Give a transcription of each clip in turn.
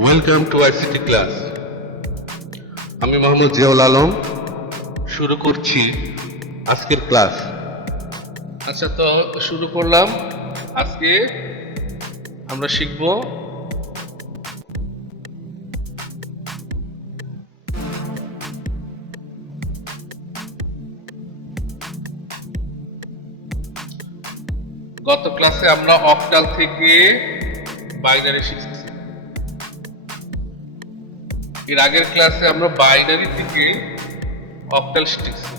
Welcome to ICT class. আমি মোহাম্মদ জিয়াউল আলম শুরু করছি আজকের ক্লাস। আচ্ছা, তো শুরু করলাম। আজকে আমরা শিখব গত ক্লাসে আমরা অক্টাল থেকে বাইনারি শিখছি। এর আগের ক্লাসে আমরা বাইনারি থেকে অক্টাল শিখছি।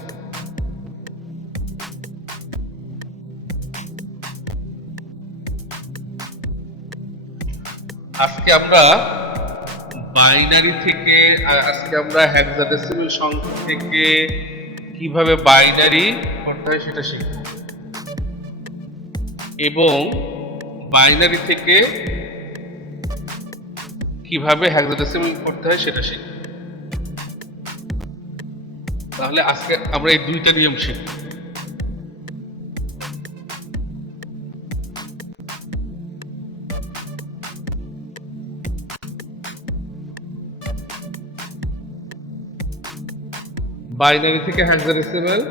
আজকে আমরা বাইনারি থেকে হেক্সাডেসিমাল সংখ্যা থেকে কিভাবে বাইনারি করতে হয় সেটা শিখব, এবং বাইনারি থেকে কিভাবে হেক্সাডেসিমাল করতে হয় সেটা শিখব। তাহলে আজকে আমরা এই দুইটা নিয়ম শিখব। বাইনারি থেকে হেক্সাডেসিমাল,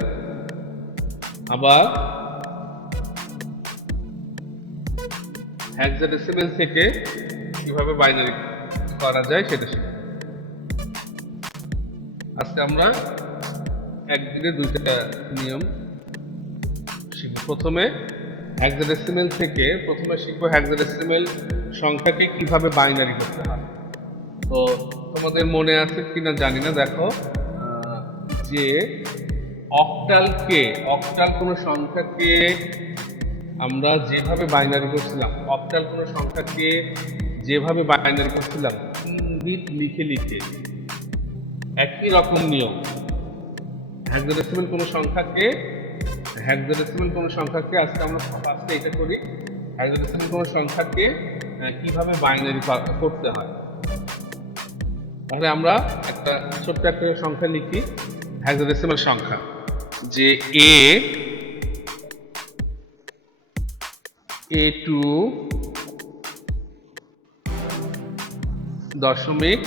আবার হেক্সাডেসিমাল থেকে কিভাবে বাইনারি করা যায় সেটা শিখব। আজকে আমরা একদিনে দুইটা নিয়ম শিখব। প্রথমে হেক্সাডেসিমাল থেকে শিখব হেক্সাডেসিমাল সংখ্যাকে কিভাবে বাইনারি করতে হয়। তো তোমাদের মনে আছে কিনা জানি না, দেখো যে অক্টাল কোনো সংখ্যাকে আমরা যেভাবে বাইনারি করছিলাম, তিন বিট লিখে একই রকম নিয়ম। হেক্সাডেসিমাল কোনো সংখ্যাকে আজকে আমরা এটা করি, হেক্সাডেসিমাল কোনো সংখ্যাকে কিভাবে বাইনারি করতে হয়। তাহলে আমরা ছোট্ট একটা সংখ্যা লিখি, হেক্সাডেসিমাল সংখ্যা, যে A2 দশমিক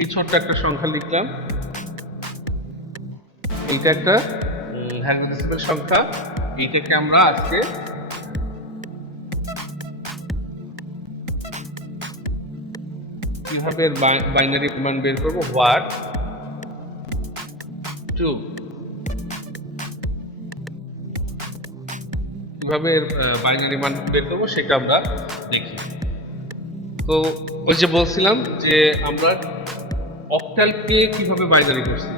এই ছোট্ট একটা সংখ্যা লিখলাম। এইটা একটা হেক্সাডেসিমাল সংখ্যা। এইটাকে আমরা আজকে কিভাবে বাইনারি মান বের করব, হোয়াট টু, কিভাবে বাইনারি মান বের করব সেটা আমরা দেখি। তো ওই যে বলছিলাম যে আমরা অক্টালকে কিভাবে বাইনারি করছি,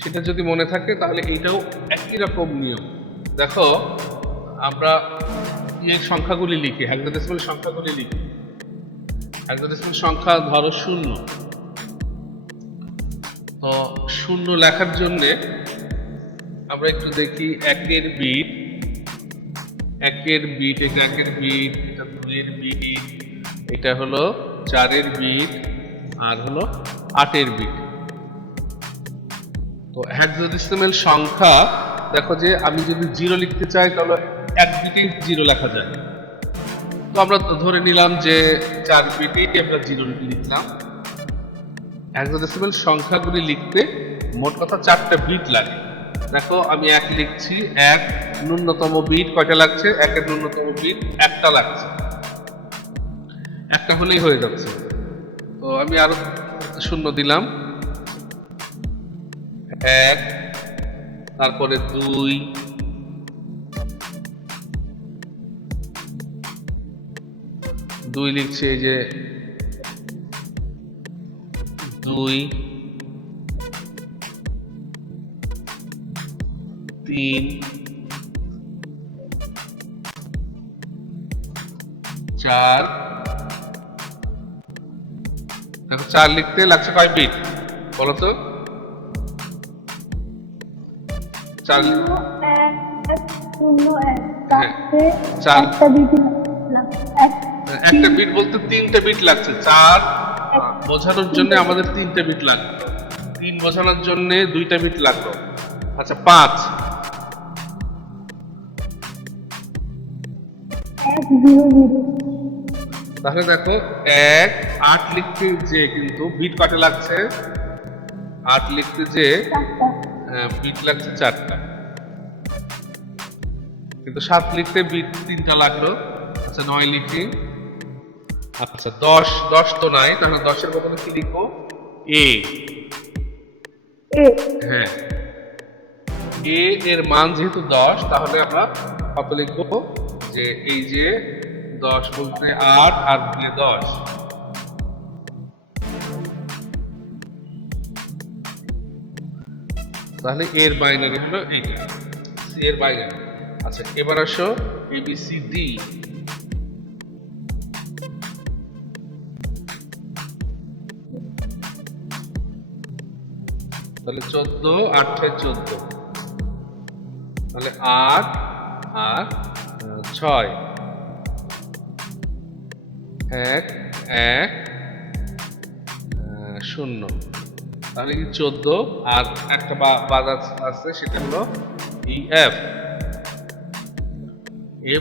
সেটা যদি মনে থাকে তাহলে এইটাও একই রকম নিয়ম। দেখো, আমরা এই সংখ্যাগুলি লিখি, হেক্সাডেসিমাল সংখ্যাগুলি লিখি। হেক্সাডেসিমাল সংখ্যা ধরো 0। তো 0 লেখার জন্য আমরা একটু দেখি একের বিট, এটা 1-এর বিট, এটা 2-এর বিট, এটা হলো 4-এর বিট, আর হলো 8-এর বিট। তো হেক্সাডেসিমাল সংখ্যা দেখো যে আমি যদি 0 লিখতে চাই তাহলে এক বিটে 0 লেখা যায়। তো আমরা ধরে নিলাম যে 4 বিটে আমরা 0 লিখলাম। হেক্সাডেসিমাল সংখ্যাগুলি লিখতে মোট কথা 4টা বিট লাগে। দেখো আমি 1 লিখছি, 1 ন্যূনতম বিট কয়টা লাগছে, 1-এর ন্যূনতম বিট 1টা লাগছে, 1টা হলেই হয়ে যাচ্ছে। তো আমি আরো 0 দিলাম, 1, তারপরে 2 লিখছি, এই যে 2, 3, 4। দেখো 4 লিখতে লাগছে কয় বিট বলো তো? 4 একটা বিট বলতে 3টা বিট লাগছে। 4 বোঝানোর জন্য আমাদের 3টা বিট লাগবে, 3 বোঝানোর জন্য 2টা বিট লাগলো। আচ্ছা 5, তাহলে দেখো 1 8 লিখতে যে কিন্তু বিট কয়টা লাগছে, 8 লিখতে যে বিট লাগছে 4টা, কিন্তু 7 লিখতে বিট 3টা লাগলো। আচ্ছা 9 লিখি। আচ্ছা 10 তো নাই, তাহলে 10 এর বদলে কি লিখবো? এ। হ্যাঁ, এ এর মান যেহেতু 10, তাহলে আমরা কত লিখবো? যে এই যে 10 বলতে 8 আর 10। তাহলে এর বাইনারি হলো এইটা, সি এর বাইনারি। আচ্ছা এবার আসো ABCD। তাহলে 14 8 14, তাহলে 8 আর 6 1 1 0, তাহলে কি 14 আর একটা বাদ আছে, সেটা হলো EF।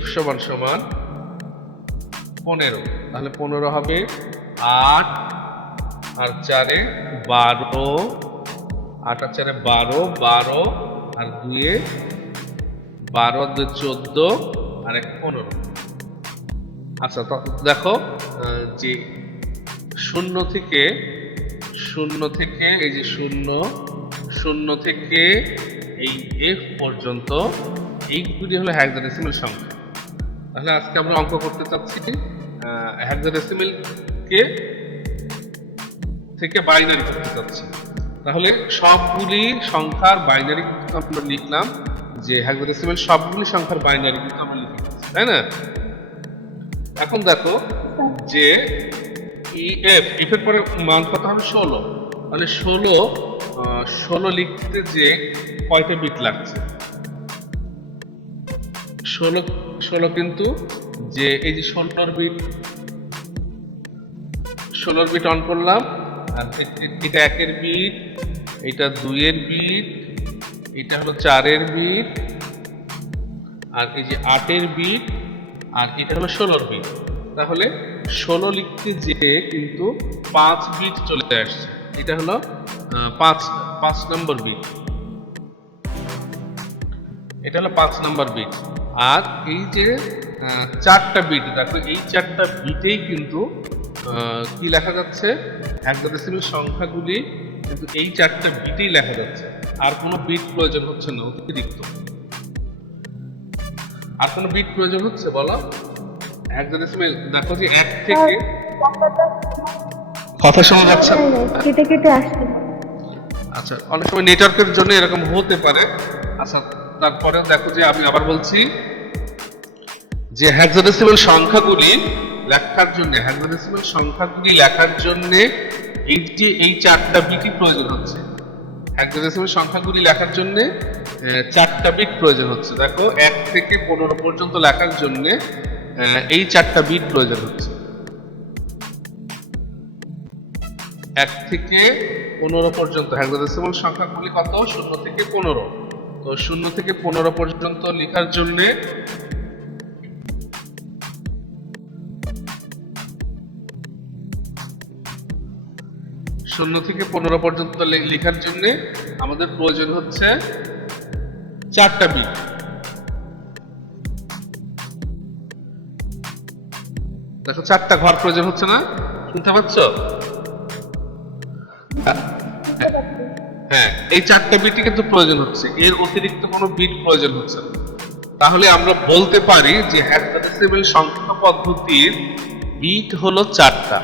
F সমান সমান 15, তাহলে 15 হবে 8 আর 4 12, 8 আর 4 12, 12 আর 2 12 আর 2 14 আর 1 15। আচ্ছা দেখো যে 0 থেকে এই যে 0 থেকে এই F পর্যন্ত এইগুলি হলো হেক্সাডেসিমাল সংখ্যা। তাহলে আজকে আমরা অঙ্ক করতে চাচ্ছি হেক্সাডেসিমাল কে থেকে বাইনারি করতে চাচ্ছি। তাহলে সবগুলি সংখ্যার বাইনারি কিন্তু আমরা লিখলাম, যে হেক্সাডেসিমাল সবগুলি সংখ্যার বাইনারি কিন্তু আমরা লিখে দিচ্ছি, তাই না? এখন দেখো যে EF এর পরে মান কত হবে? 16। তাহলে 16 লিখতে যে কয়টা বিট লাগছে? 16 কিন্তু যে এই যে 16 বিট অন করলাম, আর এটা 1 এর বিট, এটা 2 এর বিট, এটা হলো 4 এর বিট, আর এই যে 8 এর বিট, আর এটা হলো 16 বিট। তাহলে 16 লিখতে যে কিন্তু 5 বিট চলে আসছে, এটা হলো 5 নম্বর বিট, এটা হলো 5 নম্বর বিট। আর এই যে 4টা বিট, দেখো এই 4টা বিটেই কিন্তু কি লেখা যাচ্ছে? হেক্সাডেসিমাল সংখ্যাগুলি কিন্তু এই 4টা বিটেই লেখা যাচ্ছে, আর কোনো বিট প্রয়োজন হচ্ছে না অতিরিক্ত। আর কোনো বিট প্রয়োজন হচ্ছে বলো? হেক্সাডেসিমাল দেখো যে 1 থেকে কথা শোনা যাচ্ছে, কেটে কেটে আসছে। আচ্ছা অনেক সময় নেটওয়ার্কের জন্য এরকম হতে পারে। আচ্ছা তারপরেও দেখো যে আমি আবার বলছি যে হেক্সাডেসিমাল সংখ্যাগুলি লেখার জন্য এই যে এই 4টা বিটই প্রয়োজন হচ্ছে। হেক্সাডেসিমাল সংখ্যাগুলি লেখার জন্য 4টা বিট প্রয়োজন হচ্ছে। দেখো 1 থেকে 15 পর্যন্ত লেখার জন্য এই 4টা বিট প্রয়োজন হচ্ছে। 1 থেকে 15 পর্যন্ত হেক্সাডেসিমাল সংখ্যাগুলি কত? 0 থেকে 15। তো 0 থেকে 15 পর্যন্ত লেখার জন্য 0 থেকে 15 পর্যন্ত লেখার জন্য আমাদের প্রয়োজন হচ্ছে 4টা বিট। দেখো 4টা ঘর প্রয়োজন হচ্ছে না, শুনতে পাচ্ছ? হ্যাঁ, এই 4টা বিটই কিন্তু প্রয়োজন হচ্ছে, এর অতিরিক্ত কোনো বিট প্রয়োজন হচ্ছে না। তাহলে আমরা বলতে পারি যে হেক্সাডেসিমাল সংখ্যা পদ্ধতির বিট হলো 4টা,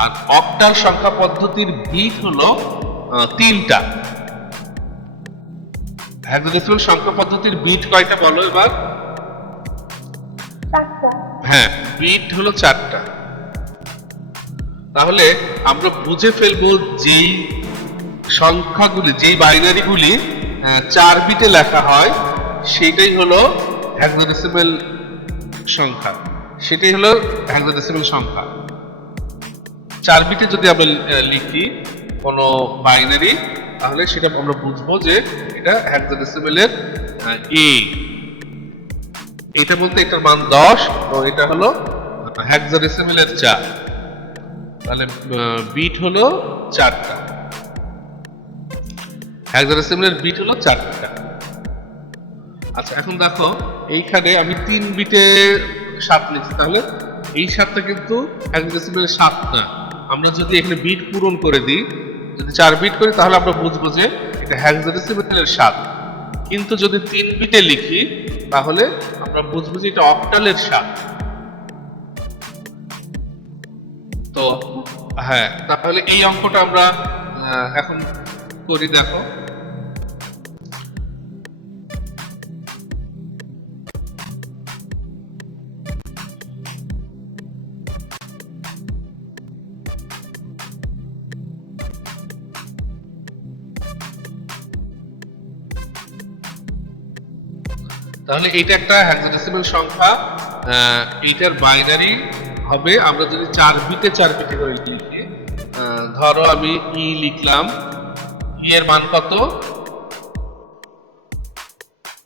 আর অক্টাল সংখ্যা পদ্ধতির বিট হলো 3টা। হেক্সাডেসিমাল সংখ্যা পদ্ধতির বিট কয়টা বলো এবার? হ্যাঁ, বিট হলো 4টা। তাহলে আমরা বুঝে ফেলবো যেই সংখ্যাগুলি, যেই বাইনারিগুলি 4 বিটে লেখা হয় সেটাই হলো হেক্সাডেসিমাল সংখ্যা, সেটাই হলো হেক্সাডেসিমাল সংখ্যা। 4 বিটে যদি আমরা লিখি কোনো বাইনারি, তাহলে সেটা আমরা বুঝবো যে এটা হেক্সাডেসিমালের A। এটা বলতে এটার মান 10, তো এটা হলো হেক্সাডেসিমেলের 4, তাহলে বিট হলো 4টা, হেক্সাডেসিমেলের বিট হলো 4টা। আচ্ছা এখন দেখো এইখানে আমি 3 বিটে 7 লিখছি, তাহলে এই 7টা কিন্তু হেক্সাডেসিমেলের 7 না। আমরা যদি এখানে বিট পূরণ করে দিই, যদি 4 বিট করি তাহলে আমরা বুঝবো যে এটা হেক্সাডেসিমেলের 7, কিন্তু যদি 3 বিটে লিখি তাহলে আমরা বুঝবো যে এটা অক্টালের 7। তো হ্যাঁ, তাহলে এই অঙ্কটা আমরা এখন করি। দেখো তাহলে এইটা একটা হেক্সাডেসিমেল সংখ্যা, এইটার বাইনারি হবে আমরা যদি 4 বিটে 4 বিটে করে লিখি। ধরো আমি ই লিখলাম, ই এর মান কত?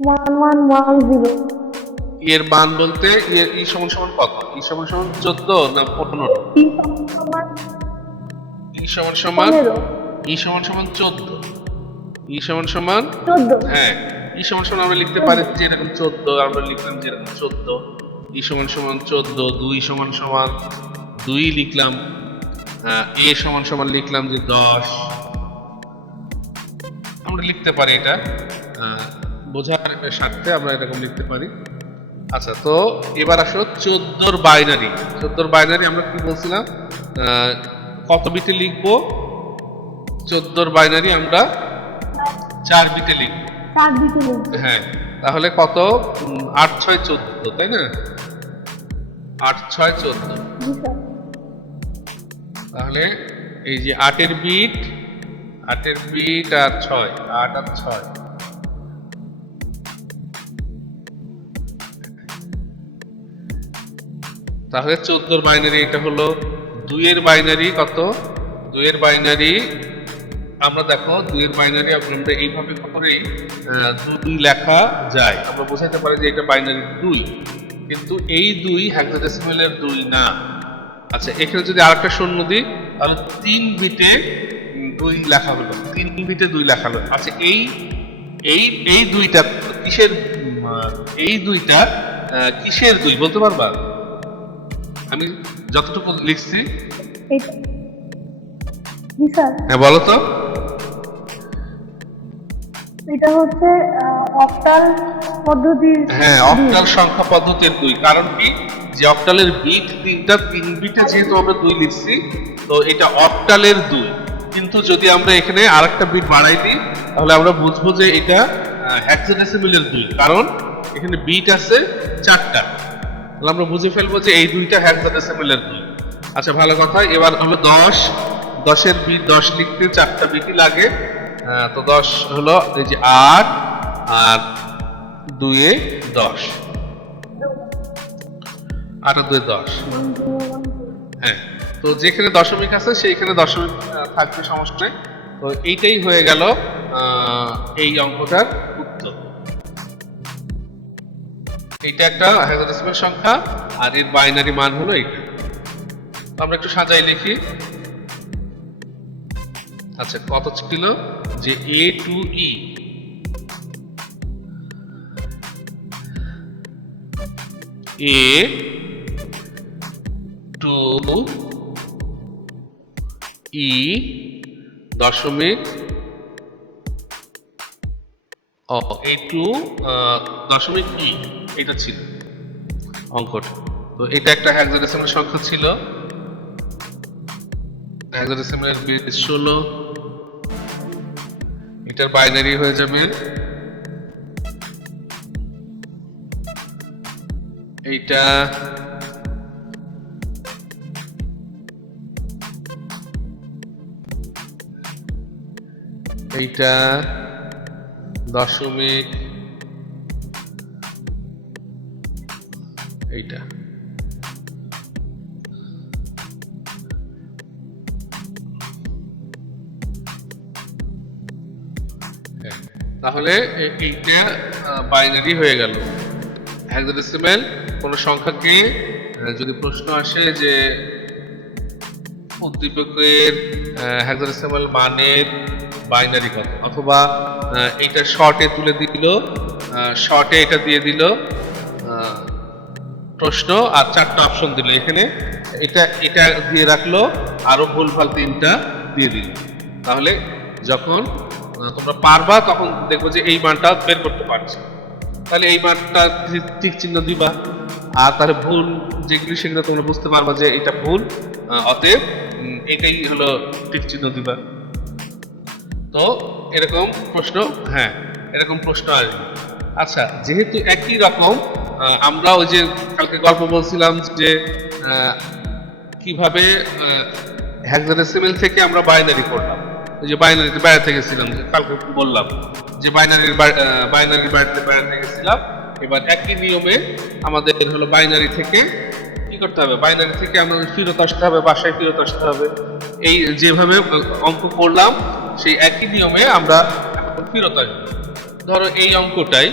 1110। ই এর মান বলতে ই সমান সমান কত? ই সমান সমান 14 না 15? ই সমান সমান 15। ই সমান সমান 14, ই সমান সমান 14। হ্যাঁ, ই সমান সমান আমরা লিখতে পারি যে এরকম 14, আমরা লিখলাম যে এরকম 14, ই সমান সমান 14, 2 সমান সমান 2 লিখলাম, এ সমান সমান লিখলাম যে 10, আমরা লিখতে পারি এটা বোঝার স্বার্থে আমরা এরকম লিখতে পারি। আচ্ছা, তো এবার আসো 14 বাইনারি। 14 বাইনারি আমরা কি বলছিলাম, কত বিটে লিখবো? 14 বাইনারি আমরা 4 বিটে লিখবো। 4 বিটে লিখবো। হ্যাঁ, তাহলে কত? 8 6 14, তাই না? 8 6 14। তাহলে এই যে 8 এর বিট আর 6, 8 আর 6, তাহলে 14 বাইনারি এটা হলো। 2 এর বাইনারি কত? 2 এর বাইনারি আমরা দেখো 2 এর বাইনারি আমরা এইভাবে করেই 2 লেখা যায়, আমরা বোঝাতে পারি যে এটা বাইনারি 2, কিন্তু এই 2 হেক্সাডেসিমেলের 2 না। আচ্ছা, এখানে যদি আরেকটা শূন্য দিই তাহলে 3 বিটে 2 লেখা হলো, 3 বিটে 2 লেখা হলো। আচ্ছা, এই এই এই দুইটা কিসের, এই দুইটা কিসের 2 বলতে পারবা? আমি যতটুকু লিখছি। হ্যাঁ বলো তো। এটা হচ্ছে অক্টাল পদ্ধতির। হ্যাঁ, অক্টাল সংখ্যা পদ্ধতির 2, কারণ কি যে অক্টালের বিট 3টা, 3 বিটে যেহেতু আমরা 2 লিখছি, তো এটা অক্টালের 2। কিন্তু যদি আমরা এখানে আরেকটা বিট বাড়াই দিই তাহলে আমরা বুঝবো যে এটা হেক্সাডেসিমেলের 2, কারণ এখানে বিট আছে 4টা, তাহলে আমরা বুঝে ফেলবো যে এই 2টা হেক্সাডেসিমেলের 2। আচ্ছা, ভালো কথা। এবার হলো 10, 10 এর বিট 10 লিখতে 4টা বিটই লাগে, তো 10 হলো এই যে 8 আর 2 এ 10, 8 আর 2 এ 10। হ্যাঁ, তো যেখানে দশমিক আছে সেইখানে দশমিক থাকবে, সমস্যা নেই। তো এইটাই হয়ে গেল এই অঙ্কটার উত্তর। এইটা একটা হেক্সাডেসিমেল সংখ্যা আর এর বাইনারি মান হলো এইটা। আমরা একটু সাজাই লিখি। আচ্ছা, কত ছিল যে A to E, A to E দশমিক, A to দশমিক E, এটা ছিল অঙ্কটা। তো এটা একটা হেক্সাডেসিমেল সংখ্যা ছিল, হেক্সাডেসিমেলের বেস 16, এটার বাইনারি হয়ে যাবে এইটা, এইটা দশমিক, এইটা। তাহলে এইটা বাইনারি হয়ে গেল। হেক্সাডেসিমেল কোন সংখ্যাকে যদি প্রশ্ন আসে যে উদ্দীপকের হেক্সাডেসিমেল মানের বাইনারি কত, অথবা এটা শর্টে তুলে দিল, শর্টে এটা দিয়ে দিল প্রশ্ন আর 4টা অপশন দিল, এখানে এটা এটা দিয়ে রাখলো, আরো ভুলভাল 3টা দিয়ে দিল, তাহলে যখন তোমরা পারবা তখন দেখবো যে এই মানটা বের করতে পারছি, তাহলে এই মানটা ঠিক চিহ্ন দিবা, আর তাহলে ভুল যেগুলি সেগুলো তোমরা বুঝতে পারবা যে এটা ভুল, অতএব এটাই হলো ঠিক চিহ্ন দিবা। তো এরকম প্রশ্ন, হ্যাঁ এরকম প্রশ্ন আসবে। আচ্ছা, যেহেতু একই রকম আমরা ওই যে কালকে গল্প বলছিলাম যে কিভাবে হেক্সাডেসিমেল থেকে আমরা বাইনারি করলাম, ওই যে বাইনারিতে বেড়াতে গেছিলাম, কালকে বললাম যে বাইনারির বেড়াতে গেছিলাম, এবার একই নিয়মে আমাদের হলো বাইনারি থেকে কি করতে হবে, বাইনারি থেকে আমাদের ফেরত আসতে হবে, বাসায় ফেরত আসতে হবে। এই যেভাবে অঙ্ক করলাম সেই একই নিয়মে আমরা এখন ফেরত আসবো। ধরো এই অঙ্কটাই,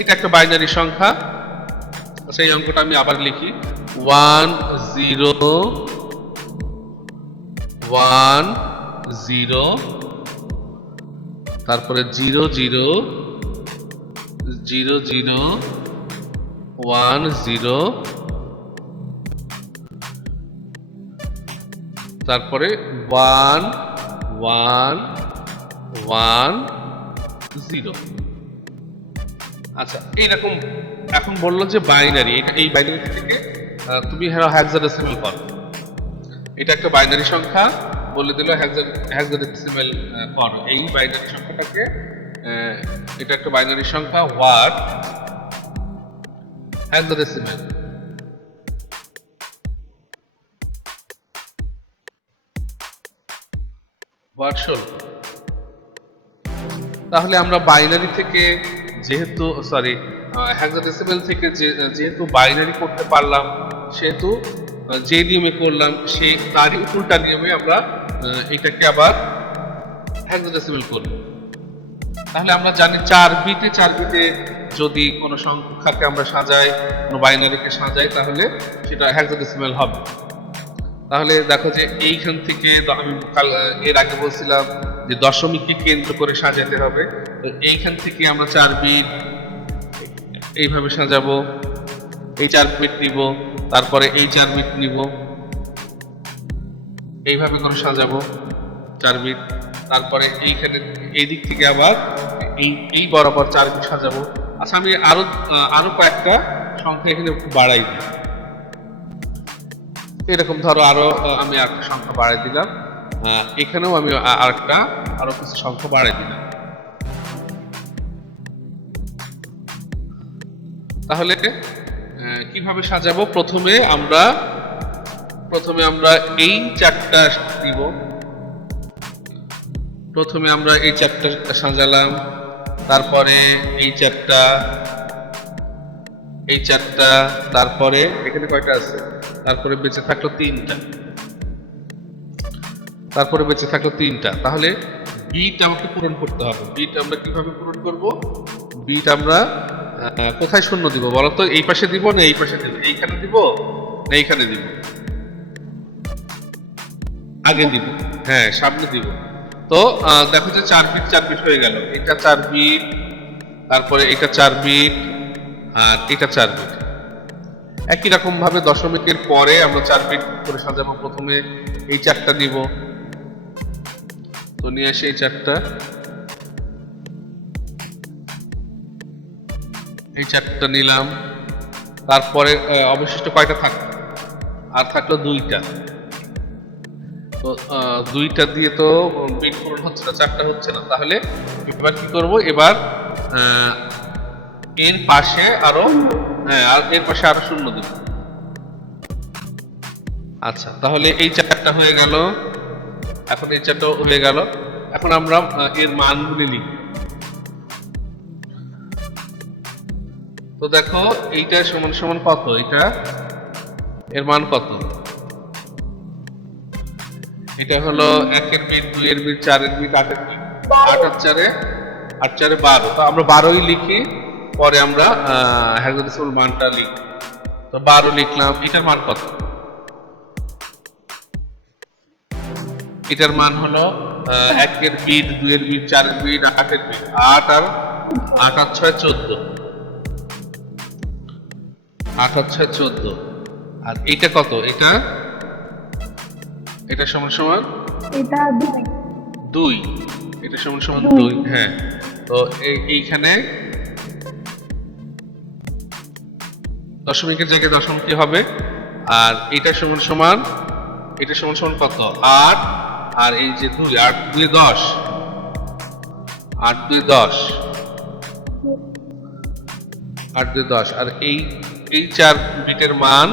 এটা একটা বাইনারি সংখ্যা, সেই অঙ্কটা আমি আবার লিখি 1 0 1 0, তারপরে 0 0 0 0 1 0, তারপরে 1 1 1 0। আচ্ছা, এইরকম এখন বললো যে বাইনারি, এই বাইনারি থেকে তুমি হেক্সাডেসিমেল করো, এটা একটা বাইনারি সংখ্যা বলে দিল, হেক্সাডেসিমেল করো এই বাইনারি সংখ্যাটাকে, এটা একটা বাইনারি সংখ্যা, হোয়াট হেক্সাডেসিমেল, হোয়াট শোল। তাহলে আমরা বাইনারি থেকে যেহেতু হেক্সাডেসিমেল থেকে যেহেতু বাইনারি করতে পারলাম, সেহেতু যে নিয়মে করলাম সেই তারই উল্টা নিয়মে আমরা এটাকে আবার হেক্সাডেসিমেল করব। তাহলে আমরা জানি 4 বিটে যদি কোনো সংখ্যাকে আমরা সাজাই, কোনো বাইনারিকে সাজাই, তাহলে সেটা হেক্সাডেসিমেল হবে। তাহলে দেখো যে এইখান থেকে আমি এর আগে বলছিলাম যে দশমিককে কেন্দ্র করে সাজাতে হবে, তো এইখান থেকে আমরা 4 বিট এইভাবে সাজাবো, এই 4 বিট নিব, তারপরে এই 4 বিট নিব, এইভাবে করে সাজাবো 4 বিট, তারপরে এইখানে এই দিক থেকে আবার এই বরাবর 4 বিট সাজাবো। আচ্ছা, আমি আরো কয়েকটা সংখ্যা এখানে বাড়াই দিই, এরকম ধরো আমি একটা সংখ্যা বাড়াই দিলাম, এখানেও আমি আরো কিছু সংখ্যা বাড়াই দিলাম। তাহলে কিভাবে সাজাবো, প্রথমে আমরা এই 4টা দিব, প্রথমে আমরা এই 4টা সাজালাম, তারপরে এই 4টা, তারপরে এখানে কয়টা আছে, তারপরে বেঁচে থাকলো 3টা, তাহলে বিট আমাকে পূরণ করতে হবে। বিট আমরা কিভাবে পূরণ করব, বিট আমরা কোথায় শূন্য দিব বলতো, এই পাশে দিব না এই পাশে দিব, এইখানে দিব না এইখানে দিব, আগে দিব, হ্যাঁ সামনে দিব। তো দেখো যে 4 বিট হয়ে গেল, এটা 4 বিট, তারপরে এটা 4 বিট, আর এটা 4 বিট। একই রকম ভাবে দশমিকের পরে আমরা 4 বিট করে সাজাবো, প্রথমে এই 4টা নিব, তো নিয়ে আসি এই 4টা, এই 4টা নিলাম, তারপরে অবশিষ্ট কয়টা থাকলো, আর থাকলো 2টা, তো 2টা দিয়ে তো বিট পূরণ হচ্ছে না, 4টা হচ্ছে না, তাহলে এবার কি করব, এবার এর পাশে আরো শূন্য দেব। আচ্ছা, তাহলে এই 4টা হয়ে গেল, এখন এই 4টা হয়ে গেল, এখন আমরা এর মানগুলি লিখব। তো দেখো এইটা সমান সমান কত, এটা এর মান কত, এটা হলো 1 এর বিট, 2 এর বিট, 4 এর বিট, 8 এর বিট, 8 আর 4 12, তো আমরা 12ই লিখি, পরে আমরা হেক্সাডেসিমাল মানটা লিখব। তো 12 লিখলাম, এটার মান কত? এটার মান হলো 1 এর বিট, 2 এর বিট, 4 এর বিট, 8 এর বিট। 8 আর 6 14, 8 আর 6 14। আর এটা কত? এটা সমান সমান এটা 2 2। এটা সমান সমান 2। হ্যাঁ, তো এইখানে দশমিকের জায়গায় দশমিক হবে। আর এটা সমান সমান কত? 8 আর এই যে 2, 8 2 10, 8 2 10, 8 2 10। আর এই 4 বিটের মান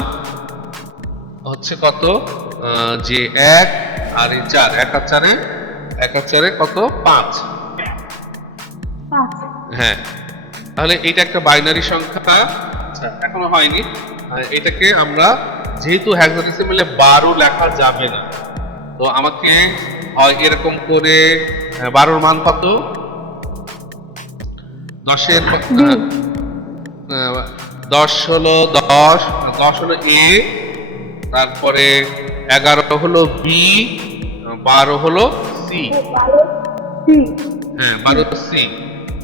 হচ্ছে কত? যে 1 আর এই 4, 1 আর 4 কত? 5। 5। হ্যাঁ, তাহলে এটা একটা বাইনারি সংখ্যা। আচ্ছা, এখনো হয়নি। এটাকে আমরা যেহেতু হেক্সাডেসিমালে 12 লেখা যাবে না, তো আমাকে হয় এরকম করে 12 এর মান কত? 10 হলো 10, 10 হলো এ, তারপরে 11 হলো বি, 12 হলো সি। 12 হ্যাঁ, 12 সি।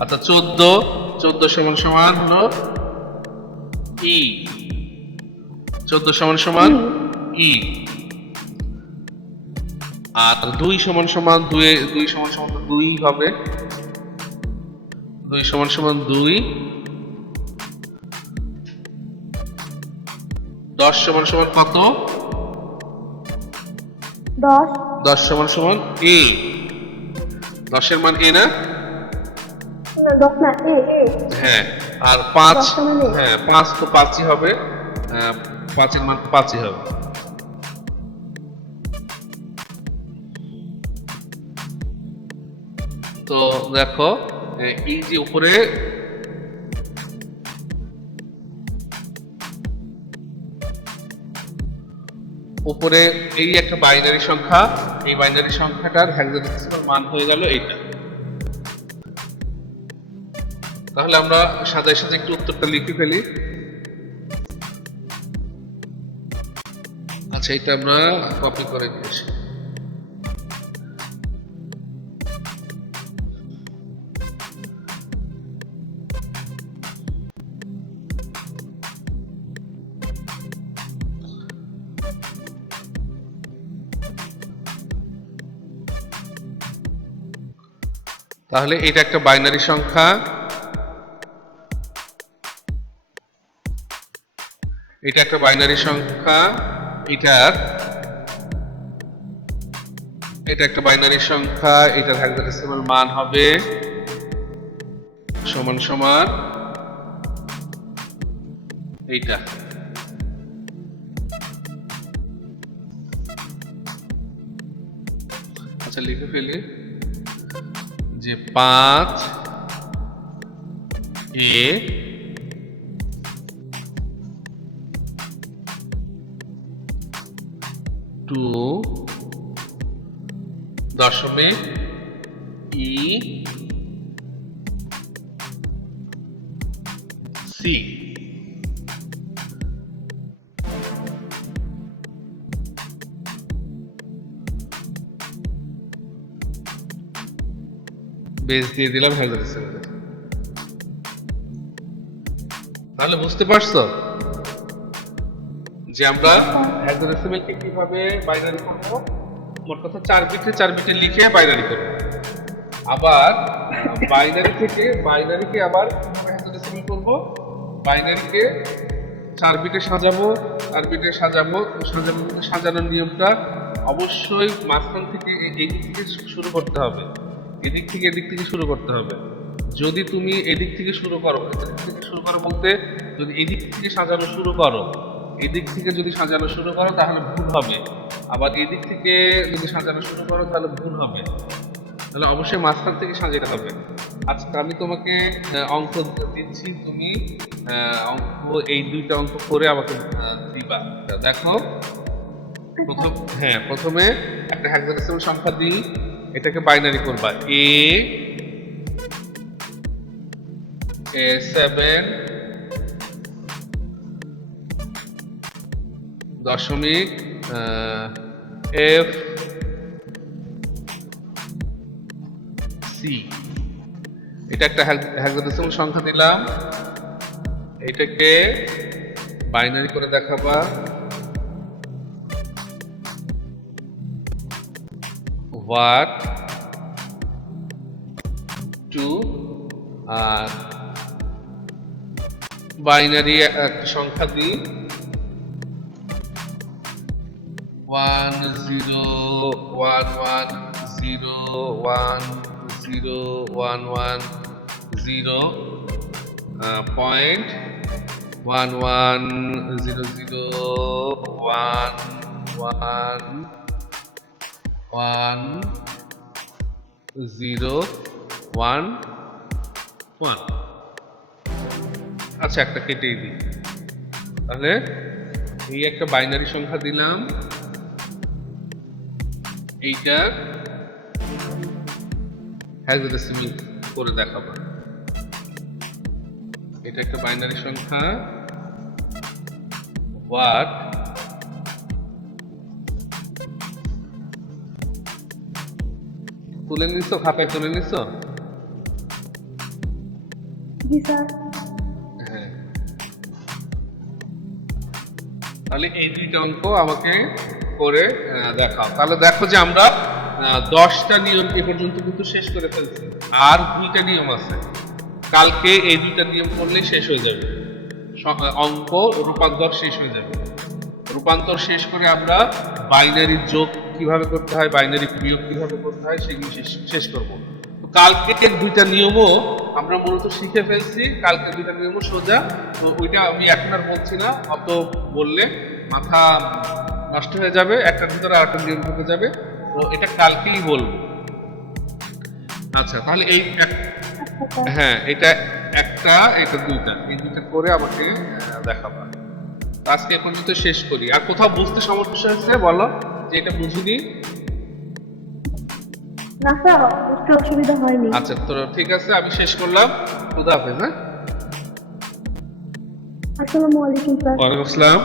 আচ্ছা, 14 সমান সমান হলো ই, 14 সমান সমান ই। আর 2 সমান সমান 2 সমান সমান 2 হবে, 2 সমান সমান 2। 10 সমান সমান কত? 10 সমান সমান এ। 10 এর মান এ না? 10 না, এ। হ্যাঁ, আর 5, 10 সমান এ। হ্যাঁ 5 তো 5ই হবে। 5 এর মান 5ই হবে। তো দেখো, এই যে উপরে এই একটা বাইনারি সংখ্যা, এই বাইনারি সংখ্যাটার হেক্সাডেসিমাল মান হয়ে গেল এইটা। তাহলে আমরা সাথে একটু উত্তরটা লিখে ফেলি। আচ্ছা, এটা আমরা কপি করে দিয়েছি। তাহলে এটা একটা বাইনারি সংখ্যা, এটা একটা বাইনারি সংখ্যা, এটা একটা বাইনারি সংখ্যা। এটার হেক্সাডেসিমাল মান হবে সমান সমান এইটা। আচ্ছা, লিখে ফেলি যে 5 এ 2 দশমিক ই সি। বেস দিয়ে দিলাম হেক্সাডেসিমালে। তাহলে বুঝতে পারছো যে আমরা হেক্সাডেসিমালকে কিভাবে বাইনারি করব? মোট কথা 4 বিটে লিখে বাইনারি করব। আবার বাইনারিকে আবার কিভাবে হেক্সাডেসিমাল করব? বাইনারিকে 4 বিটে সাজাবো, সাজানোর নিয়মটা অবশ্যই মাঝখান থেকে এই দিক থেকে শুরু করতে হবে, এদিক থেকে শুরু করতে হবে। যদি তুমি এদিক থেকে শুরু করো বলতে, যদি এদিক থেকে সাজানো শুরু করো, তাহলে ভুল হবে। আবার এদিক থেকে যদি সাজানো শুরু করো তাহলে ভুল হবে। তাহলে অবশ্যই মাঝখান থেকে সাজাতে হবে। আচ্ছা, আমি তোমাকে অঙ্ক দিচ্ছি, তুমি এই 2টা অঙ্ক করে আমাকে দিবা। দেখো, প্রথমে একটা হেক্সাডেসিমাল সংখ্যা দিই, এটাকে বাইনারি করবা। A7 দশমিক F C, এটা একটা হেক্সাডেসিমাল সংখ্যা দিলাম, এটাকে বাইনারি করে দেখাবা। what to আর বাইনারি একটা সংখ্যা দিই 1 আচ্ছা একটা কেটেই দিই, তাহলে এই একটা বাইনারি সংখ্যা দিলাম, এইটা হেক্সাডেসিমাল করে দেখাবো। এটা একটা বাইনারি সংখ্যা what তুলে নিছো, খাতায় তুলে নিছো? জি স্যার। হ্যাঁ, তাহলে এই দুইটা অঙ্ক আমাকে করে দেখাও। তাহলে দেখো যে আমরা 10টা নিয়ম এ পর্যন্ত কিন্তু শেষ করে ফেলছি, আর 2টা নিয়ম আছে। কালকে এই 2টা নিয়ম করলেই শেষ হয়ে যাবে, অঙ্ক রূপান্তর শেষ হয়ে যাবে। রূপান্তর শেষ করে আমরা বাইনারি যোগ কিভাবে করতে হয়, বাইনারি বিয়োগ কিভাবে করতে হয় সেগুলো শেষ করব। তো কালকের 2টা নিয়মও আমরা মূলত শিখে ফেলছি, কালকের 2টা নিয়মও সোজা। তো ওইটা আমি এখন আর বলছি না, অত বললে মাথা নষ্ট হয়ে যাবে, একটার ভিতরে আরেকটা নিয়ম ঢুকে যাবে। তো এটা কালকেই বলবো। আচ্ছা, তাহলে এই হ্যাঁ, এটা একটা, এটা 2টা, এই 2টা করে আমাকে দেখাবা। আজকে এখন পর্যন্ত শেষ করি। আর কোথাও বুঝতে সমস্যা হচ্ছে বলো যে এটা বুঝিনি? না স্যার, বুঝতে অসুবিধা হয়নি। আচ্ছা, তো ঠিক আছে, আমি শেষ করলাম। খুদা হাফেজ। হ্যাঁ, আসসালামু আলাইকুম স্যার। ওয়ালাইকুম আসসালাম।